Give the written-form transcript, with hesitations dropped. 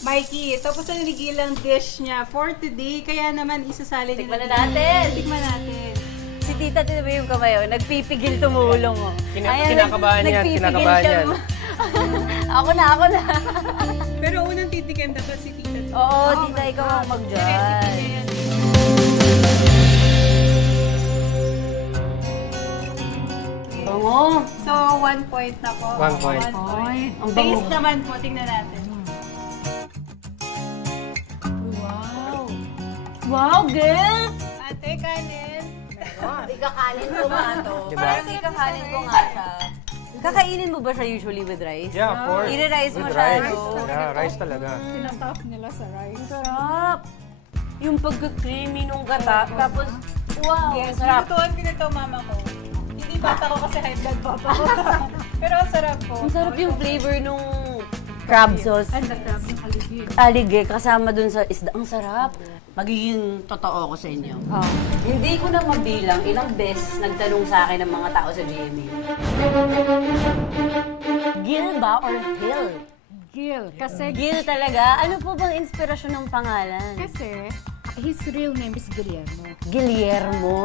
Mikey, tapos ang nigilang dish niya for today, kaya naman isasali Tikman nila. na natin. Tikman natin. Si Tita, tita ba yung kamay, oh, nagpipigil tumulong, oh. Kinakabahan yan, nagpipigil kinakabahan siya, yan. oh. ako na. Pero unang titikim dapat si Tita. Oo, Tita, ikaw ang Recipe niya mag-judge. yan. Bango. So, 1 point na po. 1 point. Ang bango. Taste naman po, tingnan natin. Wow, girl! Ate, kanin. Ikakanin ko nga to. Diba? Parang ikakanin ko nga siya. Kakainin mo ba siya usually with rice? Yeah, of course. I-rice mo With siya, rice. no? Yeah, rice talaga. Tinatap nila sa rice. Sarap! Yung pagka-creamy nung gata, tapos, wow, Yes, sarap. nilutuan ko nito mama ko. Hindi bata ko kasi high blood papa ko. Pero ang sarap po. Ang sarap yung flavor nung crab sauce. And the crab ng aligid. Alige, kasama dun sa isda. Ang sarap. Magiging totoo ko sa inyo. Hindi ko na mabilang ilang beses nagtanong sa akin ng mga tao sa GMA. Gil ba or Hill? Gil. Kasi, Gil talaga? Ano po bang inspirasyon ng pangalan? his real name is Guillermo. Guillermo.